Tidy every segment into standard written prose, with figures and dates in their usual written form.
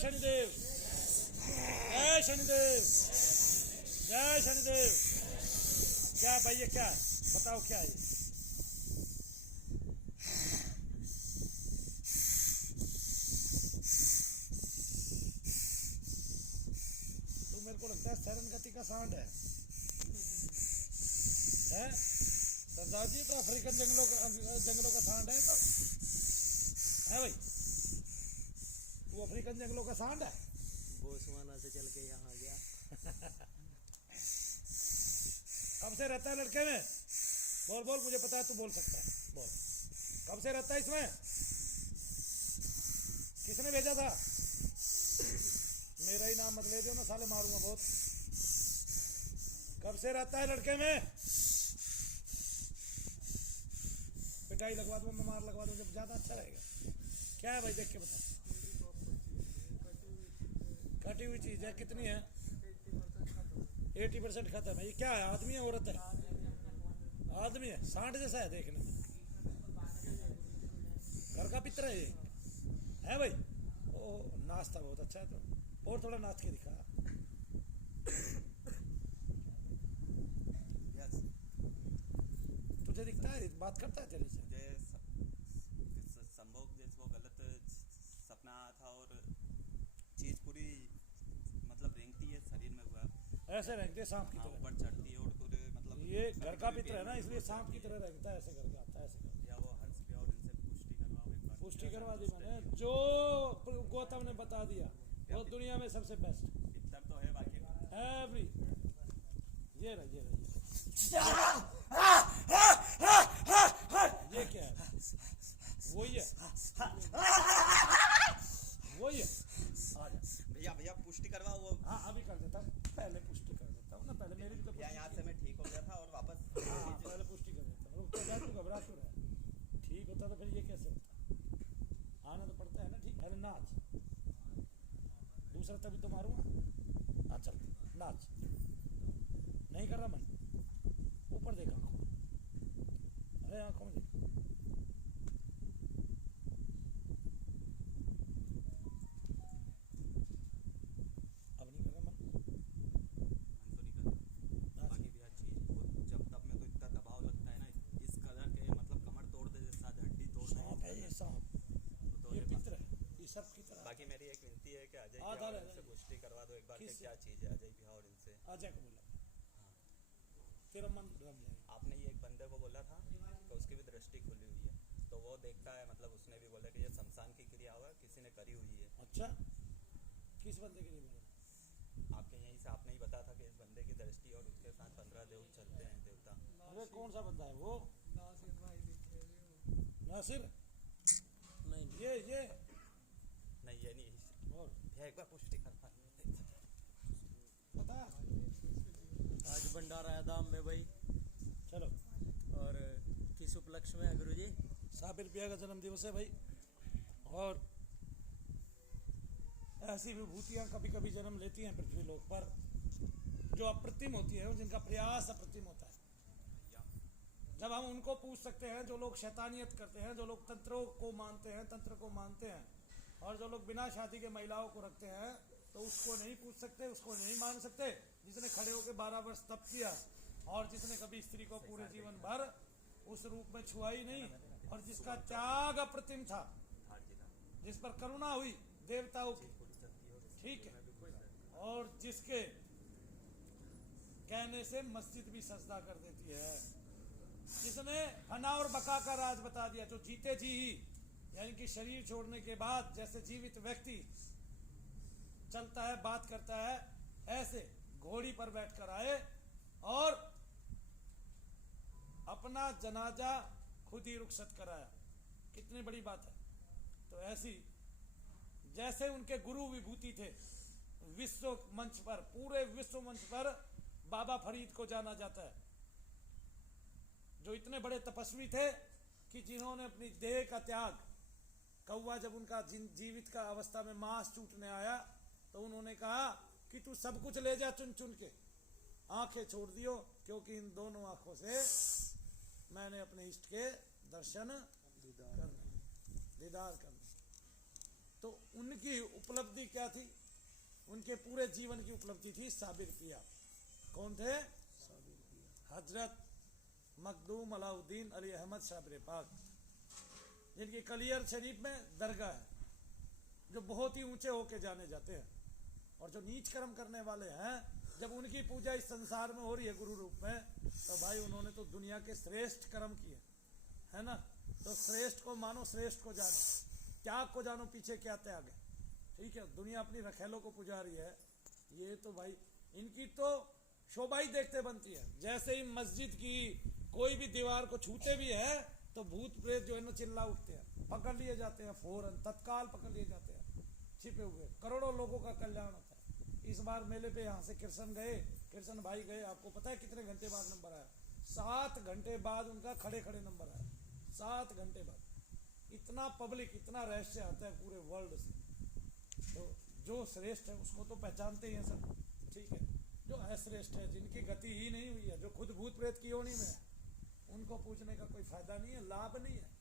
शनिदेव, जय शनिदेव, जय शनिदेव। क्या भाई ये क्या है? बताओ क्या है? तो मेरे को लगता है शरण गति का साउंड है? सरदार जी तो अफ्रीकन जंगलों का साउंड है तो है भाई? वो अफ्रीकन जंगलों का साउंड है। बोसवाना से चल के यहाँ आ गया। कब से रहता है लड़के में? बोल बोल, मुझे पता है तू बोल सकता है, बोल। कब से रहता है इसमें? किसने भेजा था? मेरा ही नाम मत ले दो ना साले, मारूंगा बहुत। कब से रहता है लड़के में? पिटाई लगवा दूं, मैं मार लगवा दूं, जब ज्यादा अच्छा रहेगा। क्या है भाई, देख के बता। कटी हुई चीज है, कितनी है? 80% खत्म है। ये क्या है, आदमी है औरत है? आदमी है, सांड जैसा है देखने में। घर का पितर है ये, है भाई? ओ नाश्ता बहुत अच्छा है। तो और थोड़ा नाच के दिखा। तुझे दिखता है, बात करता है तेरे से? संभोग जैसे वो गलत सपना आया था और चीज पूरी मतलब रेंगती है शरीर में हुआ। ऐसे रेंगते सांप की तरह ऊपर चढ़ती है और पूरे मतलब ये घर का पितर है ना, इसलिए सांप की तरह रेंगता है। ऐसे करके आता है, ऐसे करके। या वो हर्ष भी और इनसे पुष्टि करवाओ एक बार। पुष्टि करवा दी मैंने, जो गौतम ने बता दिया वो दुनिया में सबसे बेस्ट। इतना तो है बाकी एवरी ये रहा, ये क्या है? वही है, वही है। भैया भैया पुष्टि करवाओ वो। हाँ अभी कर देता हूँ, पहले पुष्टि कर देता हूँ ना। पहले मेरी भी तो भैया यहाँ से मैं ठीक हो गया था और वापस पहले पुष्टि कर देता हूँ। तो क्या तू घबरा क्यों रहा है? ठीक होता तो फिर ये कैसे होता? आना तो पड़ता है ना। ठीक, पहले नाच, दूसरा तभी तो मारूंगा। हाँ चल नाच। नहीं कर रहा मन? ऊपर देख आंखों में, अरे आंखों में देख। अब नहीं कर रहा मन? मन तो नहीं कर रहा। बाकी भैया चीज वो जब तब में तो इतना दबाव लगता है ना, इस कदर के मतलब कमर तोड़ दे जैसा, हड्डी तोड़ दे। सांप है ये, सांप। तो ये पितर है, ये सब की तरह। बाकी मेरी एक विनती है कि अजय हाँ, भैया दे, इनसे पुष्टि करवा दो एक बार कि किससे? क्या चीज है अजय भैया और इनसे। अजय को बोला तेरा मन रम जाएगा। आपने ये एक बंदे को बोला था कि उसकी भी दृष्टि खुली हुई है, तो वो देखता है मतलब उसने भी बोला कि ये शमशान की क्रिया हुआ किसी ने करी हुई है। अच्छा, किस बंदे के लिए बोला? आपके यहीं से आपने ही बताया था कि इस बंदे की दृष्टि और उसके साथ 15 देव चलते हैं देवता। अरे कौन सा बंदा है वो? नासिर? नहीं ये नहीं ये नहीं, और भैया एक बार पुष्टि करवा पता है? आज भंडारा है धाम में भाई। चलो, और किस उपलक्ष्य में है गुरुजी? साबिर पिया का जन्म दिवस है भाई। और ऐसी विभूतियां कभी कभी जन्म लेती हैं पृथ्वी लोक पर, जो अप्रतिम होती है, जिनका प्रयास अप्रतिम होता है। जब हम उनको पूछ सकते हैं, जो लोग शैतानियत करते हैं, जो लोग तंत्रों को मानते हैं, तंत्र को मानते हैं, और जो लोग बिना शादी के महिलाओं को रखते हैं, तो उसको नहीं पूछ सकते, उसको नहीं मान सकते जिसने खड़े होकर 12 वर्ष तप किया, और जिसने कभी स्त्री को पूरे जीवन भर उस रूप में छुआ ही नहीं, और जिसका त्याग अप्रतिम था, जिस पर करुणा हुई देवताओं की, ठीक है, और जिसके कहने से मस्जिद भी सजदा कर देती है, जिसने फना और बका का राज बता दिया, जो जीते जी ही, यानी कि शरीर छोड़ने के बाद जैसे जीवित व्यक्ति चलता है, बात करता है, ऐसे घोड़ी पर बैठकर आए और अपना जनाजा खुद ही रुखसत कराया। कितनी बड़ी बात है। तो ऐसी जैसे उनके गुरु विभूति थे, विश्व मंच पर, पूरे विश्व मंच पर बाबा फरीद को जाना जाता है, जो इतने बड़े तपस्वी थे कि जिन्होंने अपनी देह का त्याग, कौवा जब उनका जीवित का अवस्था में मांस टूटने आया तो उन्होंने कहा कि तू सब कुछ ले जा चुन चुन के, आंखें छोड़ दियो, क्योंकि इन दोनों आंखों से मैंने अपने इष्ट के दर्शन करने, दीदार करने। तो उनकी उपलब्धि क्या थी? उनके पूरे जीवन की उपलब्धि थी साबिर पिया। कौन थे? हजरत मखदूम अलाउद्दीन अली अहमद साबिर पाक, जिनकी कलियर शरीफ में दरगाह है, जो बहुत ही ऊंचे होके जाने जाते हैं। और जो नीच कर्म करने वाले हैं, जब उनकी पूजा इस संसार में हो रही है गुरु रूप में, तो भाई उन्होंने तो दुनिया के श्रेष्ठ कर्म किए, है ना। तो श्रेष्ठ को मानो, श्रेष्ठ को जानो, त्याग को जानो, पीछे क्या त्याग है। ठीक है, दुनिया अपनी रखेलों को पुजा रही है, ये तो भाई इनकी तो शोभा ही देखते बनती है। जैसे ही मस्जिद की कोई भी दीवार को छूते भी है तो भूत प्रेत जो है ना चिल्ला उठते हैं, पकड़ लिए जाते हैं, फौरन तत्काल पकड़ लिए जाते हैं, छिपे हुए। करोड़ों लोगों का कल्याण होता है। इस बार मेले पे यहाँ से कृष्ण भाई गए, आपको पता है कितने घंटे बाद नंबर आया? 7 घंटे बाद उनका खड़े खड़े नंबर आया, 7 घंटे बाद। इतना पब्लिक, इतना रहस्य आता है पूरे वर्ल्ड से। तो जो श्रेष्ठ है उसको तो पहचानते ही हैं सब, ठीक है। जो अश्रेष्ठ है, जिनकी गति ही नहीं हुई है, जो खुद भूत प्रेत की योनि में है, उनको पूछने का कोई फायदा नहीं है, लाभ नहीं है।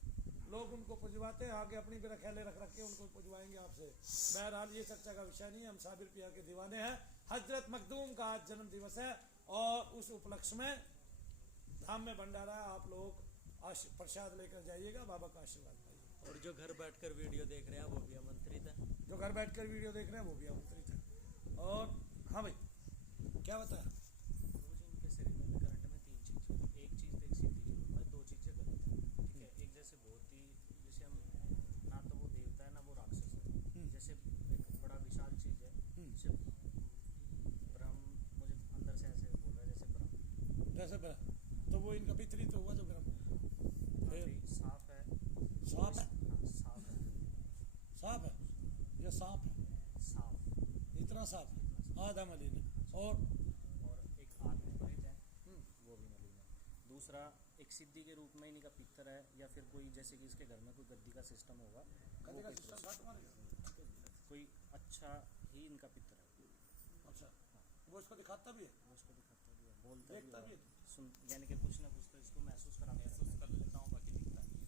लोग उनको पुजवाते हैं, आगे अपनी भी रखेले रख के उनको पुजवाएंगे आपसे। बहरहाल ये चर्चा का विषय नहीं है, हम साबिर पिया के दीवाने हैं। हजरत मखदूम का आज जन्म दिवस है और उस उपलक्ष्य में धाम में भंडारा, आप लोग प्रसाद लेकर जाइएगा, बाबा का आशीर्वाद पाइए। और जो घर बैठकर वीडियो देख रहे हैं वो भी आमंत्रित है। जो घर बैठकर वीडियो देख रहे हैं वो भी आमंत्रित है। और हाँ भाई, क्या बताया? रोज इनके शरीर में करंट में 3 चीज़ें, एक चीज़ तो एक सीधी जरूर है, 2 चीज़ें गलत है, ठीक है। एक जैसे बहुत ही, जैसे हम ना तो वो देवता है ना वो राक्षस है, जैसे एक बड़ा विशाल चीज़ है, जैसे ब्रह्म, मुझे अंदर से ऐसे बोल रहा है जैसे ब्रह्म, जैसे तो वो इनका वितरित हुआ जो ग्रह साफ है। सांप है, हाँ, साफ है, सांप है, ये सांप है, साफ, इतना सांप है, आधा मलिन है। और एक आत्म परित है, वो भी मलिन है। दूसरा, एक सिद्धि के रूप में इनका पितर है, या फिर कोई जैसे कि इसके घर में कोई गद्दी का सिस्टम होगा, कभी का सिस्टम घाट मारेगा। कोई अच्छा ही इनका पितर है। अच्छा, वो इसको दिखाता भी है, वो उसको दिखाता भी है, बोलता देखता भी भी है, है, सुन, यानी कि कुछ ना कुछ तो इसको महसूस कराता है। महसूस कर लेता हूँ, बाकी दिखता नहीं है।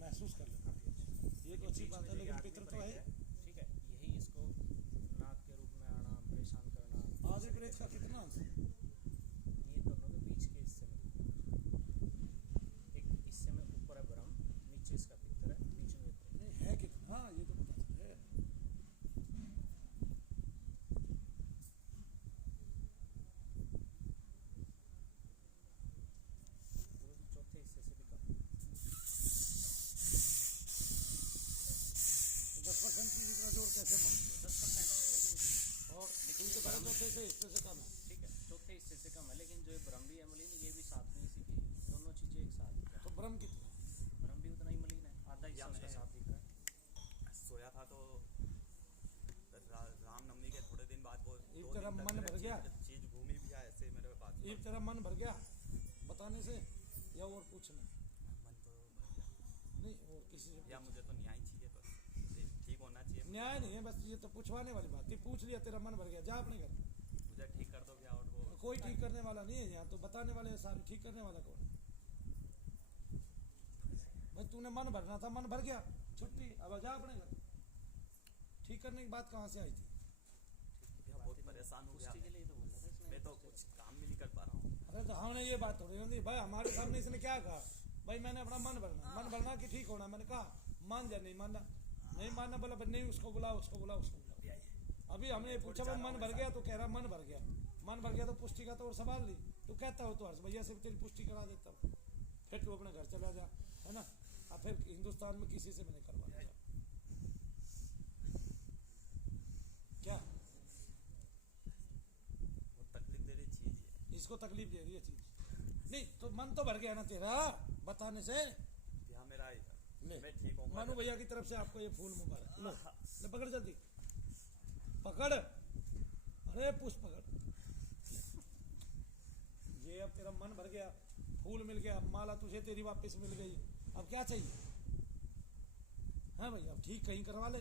महसूस कर लेता। काफी अच्छा, ये तो अच्छी बात है, लेकिन पितर तो है। ठीक है, यही इसको नाग के रूप में आना, परेशान करना। आधे प्रेत का कितना अंश है? ये दोनों के बीच के हिस्से में एक हिस्से में ऊपर है ब्रह्म, नीचे इसका पितर है, बीच में प्रेत। नहीं है कितना? हाँ, ये तो पता चले। वो चौथे हिस्से से भी कम। 10% की जितना जोड़ कैसे मांगे? 10% है, और उनके तरह चौथे से हिस्से से कम है। ठीक है, चौथे हिस्से से कम है, लेकिन जो ये ब्रह्म भी है मलिन, ये भी साथ में इसी की, दोनों चीजें एक साथ है। तो ब्रह्म कितना है? ब्रह्म भी उतना ही मलिन है, आधा हिस्सा उसका साफ दिख रहा है। सोया था तो रामनवमी के थोड़े दिन बाद वो एक 2 तरह दिन तक मन मेरा भर गया। चीज घूमी भी है, ऐसे मेरे पास एक तरह मन भर गया बताने से, या और पूछना? मन तो भर गया। नहीं, और किसी से या मुझे तो न्याय चाहिए, बस ठीक होना चाहिए। न्याय नहीं है, बस ये तो पूछवाने वाली बात थी। पूछ लिया, तेरा मन भर गया, जा अपने घर। मुझे ठीक कर दो भैया। और वो कोई ठीक करने वाला नहीं है यहाँ, तो बताने वाले हैं सारे, ठीक करने वाला कौन है? भाई तूने मन भरना था, मन भर गया, छुट्टी, अब जा अपने घर। ठीक करने की बात कहाँ से आई थी? भैया बहुत परेशान हो गया पुष्टि के लिए तो बोल रहा था इसने। मैं तो कुछ काम भी नहीं कर पा रहा हूँ। अरे तो हमने ये बात थोड़ी होती भाई, हमारे सामने इसने क्या कहा? भाई मैंने अपना मन भरना कि ठीक होना। मैंने कहा मान जा, नहीं मानना, नहीं मानना, बोला नहीं, उसको बुला, उसको बुला, उसको बुला। अभी हमने पूछा भाई मन भर गया, तो कह रहा मन भर गया। मन भर गया तो पुष्टि का तो और सवाल नहीं। तो कहता हो तो हर्ष भैया से तेरी पुष्टि करा देता हूँ, फिर तू अपने घर चला जा, है ना। अब फिर हिंदुस्तान में किसी से भी नहीं करवा देगा। क्या वो तकलीफ दे रही चीज है। इसको तकलीफ दे रही है चीज? नहीं तो मन तो भर गया ना तेरा बताने से। भैया मेरा ले, मैं ठीक हूँ। मानू भैया की तरफ से आपको ये फूल मुबारक। लो ले, पकड़ जल्दी पकड़, अरे पुष्प पकड़। ये अब तेरा मन भर गया, फूल मिल गया, माला तुझे तेरी वापस मिल गई, अब क्या चाहिए? हाँ भैया, अब ठीक कहीं करवा ले,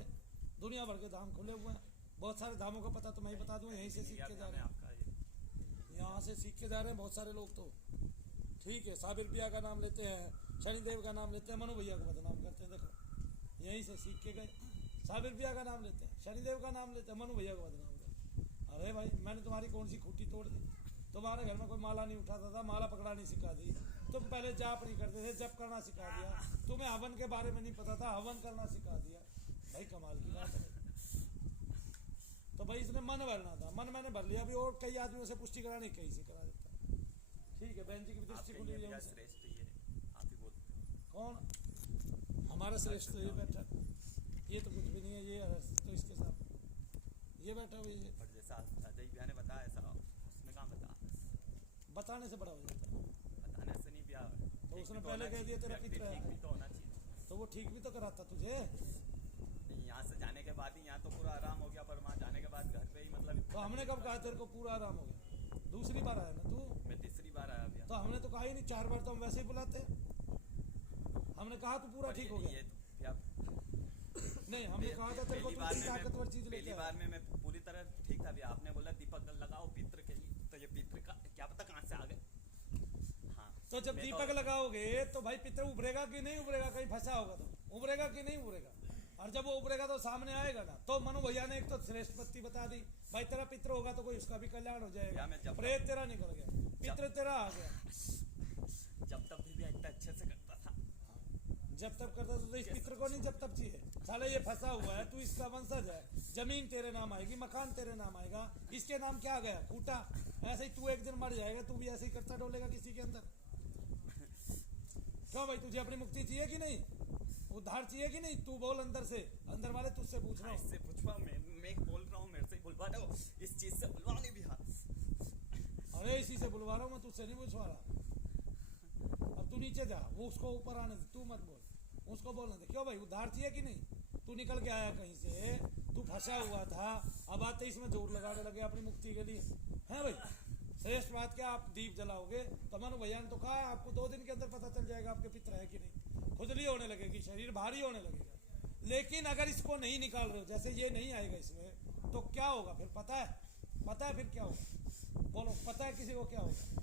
दुनिया भर के धाम खुले हुए हैं। बहुत सारे धामों का पता तो मैं ही बता दूं, यहीं से सीख के जा रहे हैं, आपका ये यहाँ से सीख के जा रहे हैं बहुत सारे लोग। तो ठीक है, साबिर पिया का नाम लेते हैं, शनिदेव का नाम लेते हैं, मनु भैया को बदनाम करते हैं। देखो यहीं से सीख के गए, साबिर भैया का नाम लेते हैं, शनिदेव का नाम लेते हैं, मनु भैया को बदनाम कर। अरे भाई मैंने तुम्हारी कौन सी खूंटी तोड़ दी? तुम्हारे घर में कोई माला नहीं उठाता था, माला पकड़ा नहीं सिखा दी। तुम पहले जाप नहीं करते थे, जप करना सिखा दिया। तुम्हें हवन के बारे में नहीं पता था, हवन करना सिखा दिया। भाई कमाल की बात है। तो भाई इसने मन भरना था, मन मैंने भर लिया। अभी और कई आदमियों से पुष्टि करानी, कहीं से करा देता। ठीक है, बहन जी की दृष्टि खुली हुई है। श्रेष्ठ ये आप ही बोलते हो। कौन हमारा श्रेष्ठ? तो ये बैठा, ये तो कुछ भी नहीं है। ये तो इसके साथ ये बैठा हुई है। पर जैसा अजय भैया ने बताया ऐसा उसने कहाँ बताने से बड़ा हो जाता है। बताने से नहीं भैया, तो उसने पहले कह दिया तेरा पित्र ठीक है, भी तो होना चाहिए। तो वो ठीक भी तो कराता तुझे। यहाँ से जाने के बाद ही यहाँ तो पूरा आराम हो गया, पर वहाँ जाने के बाद घर पे ही मतलब तो हमने कब कहा तेरे को पूरा आराम हो गया? दूसरी बार आया ना तू। मैं तीसरी बार आया भैया। तो हमने तो कहा ही नहीं, 4 बार तो हम वैसे ही बुलाते। हमने कहा तू पूरा ठीक हो गया। नहीं, हमने कहा था तेरे को ताकतवर चीज लेके पहली बार में मैं पूरी तरह ठीक था भैया। आपने बोला दीपक लगाओ पित्र के लिए, तो ये पित्र का क्या पता कहाँ से आ गए। हाँ, तो जब दीपक लगाओगे तो भाई पितर उभरेगा कि नहीं उभरेगा? कहीं फंसा होगा तो उभरेगा कि नहीं उभरेगा? और जब वो उभरेगा तो सामने आएगा ना। तो मनु भैया ने एक तो श्रेष्ठ पत्ती बता दी, भाई तेरा पित्र होगा तो कोई उसका भी कल्याण हो जाएगा। प्रेत तेरा निकल गया, पित्र तेरा आ गया। जब तक भी इतना अच्छे से करता था, जब तब करता तो इस पित्र को नहीं जब तब चाहिए। साले ये फंसा हुआ है, तू इसका वंशज है, जमीन तेरे नाम आएगी, मकान तेरे नाम आएगा, इसके नाम क्या गया? खूटा। ऐसे ही तू एक दिन मर जाएगा, तू भी ऐसे ही करता डोलेगा किसी के अंदर। क्यों भाई, तुझे अपनी मुक्ति चाहिए कि नहीं? उद्धार चाहिए कि नहीं? तू बोल अंदर से, अंदर वाले तुझसे पूछ रहा हूँ। इससे पूछवा, मैं बोल रहा हूँ, मेरे से बुलवा रहे हो, इस चीज से बुलवा नहीं भैया। अरे इसी से बुलवा रहा हूँ मैं, तुझसे नहीं पूछवा रहा। अब तू नीचे जा, वो उसको ऊपर आने दे, तू मत बोल, उसको बोलने दे। क्यों भाई, उद्धार चाहिए कि नहीं? तू निकल के आया कहीं से, तू फंसा हुआ था, अब आते इसमें जोर लगाने लगे अपनी मुक्ति के लिए, है भाई? श्रेष्ठ बात क्या, आप दीप जलाओगे तो मनु भैया ने तो कहा आपको 2 दिन के अंदर पता चल जाएगा आपके पित्र है कि नहीं। खुजली होने लगेगी, शरीर भारी होने लगेगा। लेकिन अगर इसको नहीं निकाल रहे हो, जैसे ये नहीं आएगा इसमें, तो क्या होगा फिर? पता है? पता है फिर क्या होगा? बोलो, पता है किसी को क्या होगा?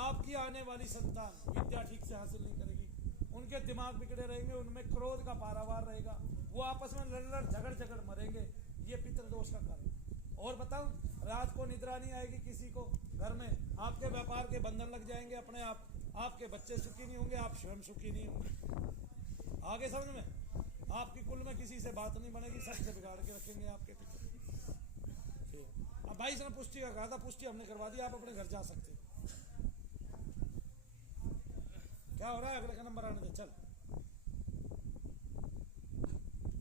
आपकी आने वाली संतान विद्या ठीक से हासिल नहीं करेगी, उनके दिमाग बिगड़े रहेंगे, उनमें क्रोध का पारावार रहेगा, वो आपस में लड़ झगड़ मरेंगे। ये पितृ दोष का कारण। और बताऊं, रात को निद्रा नहीं आएगी किसी को घर में, आपके व्यापार के बंधन लग जाएंगे अपने आप, आपके बच्चे सुखी नहीं होंगे, आप स्वयं सुखी नहीं होंगे। आगे समझ में? आपकी कुल में किसी से बात नहीं बनेगी, सबसे बिगाड़ के रखेंगे आपके पितृ। अब भाई इसने पुष्टि का कहा था, पुष्टि हमने करवा दी, आप अपने घर जा सकते। क्या हो रहा है? अगले का नंबर आने दे, चल।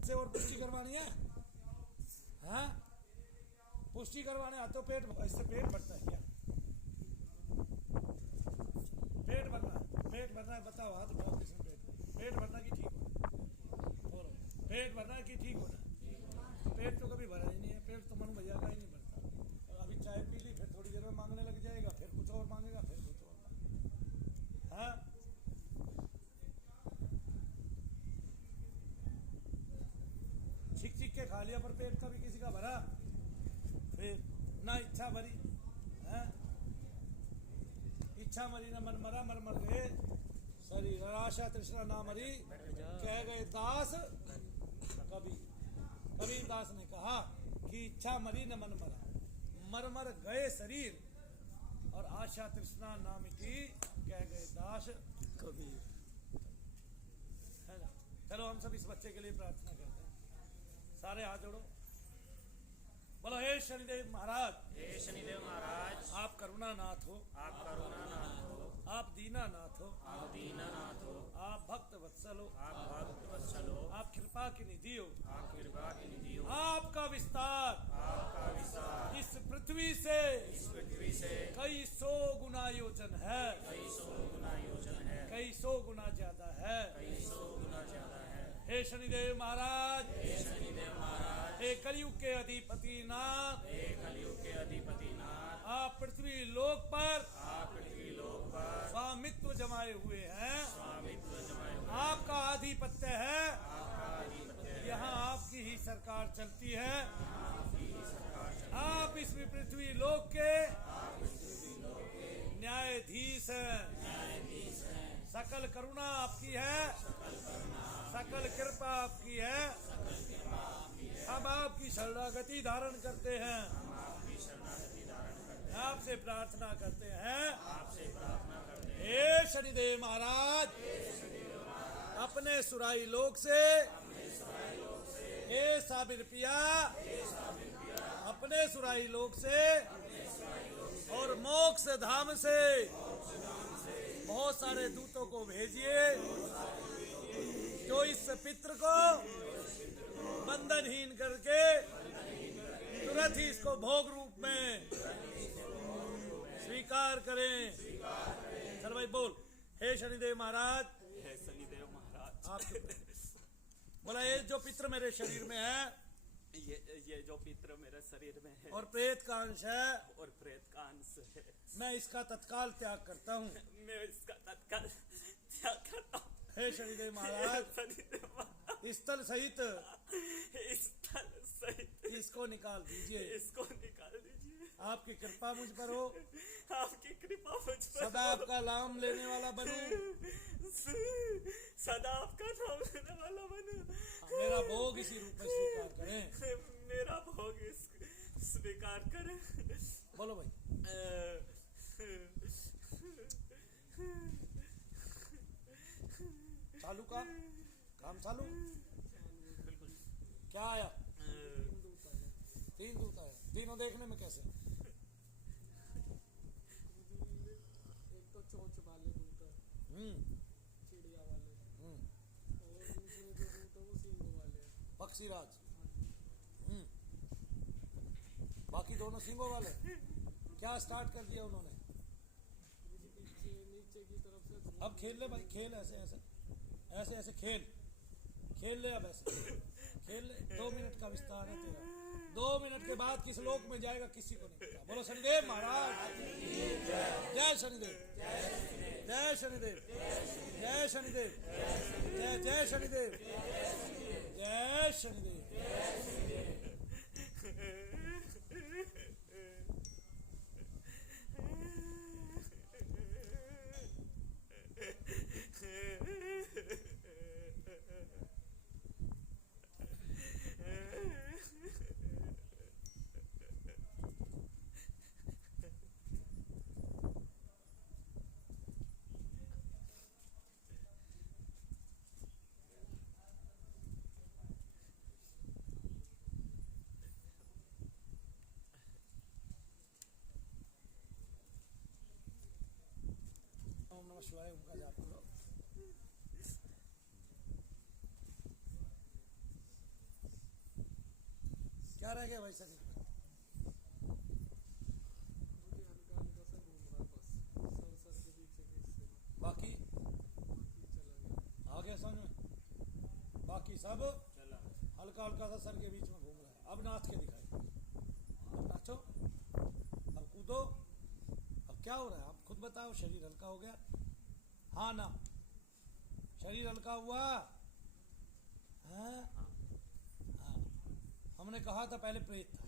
से और पुष्टि करवानी है? हाँ, पुष्टि करवाने आते हो? पेट, इससे पेट भरता है क्या? पेट भरना है, पेट भरना है, बताओ, हाथ उठाओ किसने पेट भरना कि ठीक होना? बोलो, पेट भरना है कि ठीक होना? पेट तो कभी भरा ही नहीं है, पेट तो मनु भैया का ही नहीं भरता। अभी चाय पी ली, फिर थोड़ी देर में मांगने लग जाएगा, फिर कुछ और मांगेगा, फिर कुछ और मांगेगा। हाँ, छिक के खा लिया पर पेट का भी किसी का भरा, फिर ना इच्छा भरी है, इच्छा मरी ना मन मरा, मर गए शरीर, आशा तृष्णा ना मरी, कह गए दास कबीर दास ने कहा कि इच्छा मरी न मन मरा, मर गए शरीर, और आशा तृष्णा ना मिटी, कह गए दास कबीर। है ना? चलो हम सब इस बच्चे के लिए प्रार्थना करते हैं, सारे हाथ जोड़ो, बोलो हे शनिदेव महाराज, हे शनिदेव महाराज, आप करुणानाथ हो, आप करुणानाथ हो, आप दीनानाथ हो, आप दीनानाथ हो, आप भक्त वत्सल हो, आप भक्त वत्सल हो, आप कृपा की निधि हो, आप कृपा की निधि हो, आपका विस्तार इस पृथ्वी से कई 100 गुना योजन है, कई 100 गुना योजन है, कई 100 गुना ज्यादा है। कई 100 गुना ज्यादा है। हे शनिदेव महाराज, हे शनिदेव महाराज, हे कलयुग के अधिपति नाथ, हे कलयुग के अधिपति नाथ, आप पृथ्वी लोक पर आप पृथ्वी लोक पर स्वामित्व जमाए हुए हैं, स्वामित्व जमाए हुए, आपका आधिपत्य है, आपका आधिपत्य है, यहाँ आपकी ही सरकार चलती है, आपकी ही सरकार चलती है, आप इस पृथ्वी लोक के आप इस पृथ्वी लोक के न्यायाधीश हैं, न्यायाधीश हैं, सकल करुणा आपकी है, सकल कृपा आपकी है, सकल कृपा आपकी शरणागति धारण करते हैं, हम आपकी शरणागति धारण करते हैं, आपसे प्रार्थना करते हैं। आपसे प्रार्थना करते हैं। हे शनिदेव महाराज, अपने सुराई लोक से हे साबिर पिया, अपने सुराई लोक से और मोक्ष धाम से बहुत सारे दूतों को भेजिए, जो इस पित्र को बंधनहीन करके तुरंत ही इसको भोग रूप में स्वीकार करें। चल भाई बोल, हे शनिदेव महाराज। हे शनिदेव महाराज, आप बोला, ये जो पित्र मेरे शरीर में है ये जो पित्र मेरे शरीर में है और प्रेत का अंश है, और प्रेत का अंश है, मैं इसका तत्काल त्याग करता हूँ। मैं इसका तत्काल त्याग करता हूँ। हे शनिदेव महाराज, शनिदेव महाराज, स्थल सहित इस स्थल सहित इसको निकाल दीजिए। इसको निकाल दीजिए। आपकी कृपा मुझ पर हो, आपकी कृपा मुझ पर सदा आपका नाम लेने वाला बनूं, सदा आपका नाम लेने वाला बनूं। मेरा भोग इसी रूप में स्वीकार करें। मेरा भोग स्वीकार करें। बोलो भाई। चालू काम चालू। बिल्कुल। क्या आया? 3 दूत आया। तीनों देखने में कैसे? एक तो चोंच वाले दूत है, चिड़िया वाले, और दूसरे जो दूत है वो सींग वाले हैं। पक्षीराज। बाकी दोनों सिंगों वाले। क्या स्टार्ट कर दिया उन्होंने? पीछे नीचे की तरफ से अब खेल ले भाई, खेल ऐसे ऐसे ऐसे ऐसे खेल ले। अब ऐसे खेल ले। 2 मिनट का विस्तार है तेरा। 2 मिनट के बाद किस लोक में जाएगा किसी को नहीं पता। बोलो शनिदेव महाराज, जय शनिदेव, जय शनिदेव, जय शनिदेव, जय जय शनिदेव, जय शनिदेव। ओम नमः शिवाय। उनका जाप करो। क्या रह गया भाई शरीर में? मुझे हल्का हल्का सा घूम रहा है, बस सर के पीछे के हिस्से में बाकी चला गया। आ गया समझ में? बाकी सब हल्का हल्का सा सर के बीच में घूम रहा है। अब नाच के दिखाई। अब नाचो, अब कूदो। अब क्या हो रहा है आप खुद बताओ। शरीर हल्का हो गया? हाँ ना? शरीर हल्का हुआ? हाँ? हाँ। हमने कहा था पहले प्रेत था,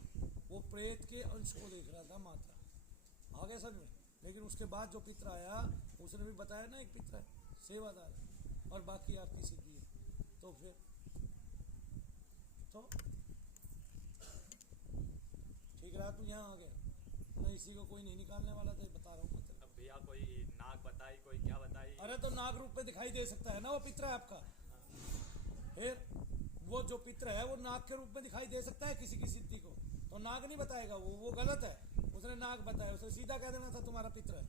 वो प्रेत के अंश को देख रहा था मात्रा। आगे समझ में? लेकिन उसके बाद जो पित्र आया उसने भी बताया ना, एक पित्र है सेवादार है और बाकी आपकी सिद्धि है। तो फिर तो ठीक रहा, तू यहाँ आ गया ना। इसी को कोई नहीं निकालने वाला था, बता रहा हूँ मैं तेरे को। अब भैया कोई नाक बताई, कोई क्या बताई। अरे तो नाग रूप में दिखाई दे सकता है ना, वो पित्र है आपका। फिर वो जो पित्र है वो नाग के रूप में दिखाई दे सकता है किसी की सिद्धि को, तो नाग नहीं बताएगा। वो गलत है। उसने नाग बताया, उसे सीधा कह देना था तुम्हारा पित्र है।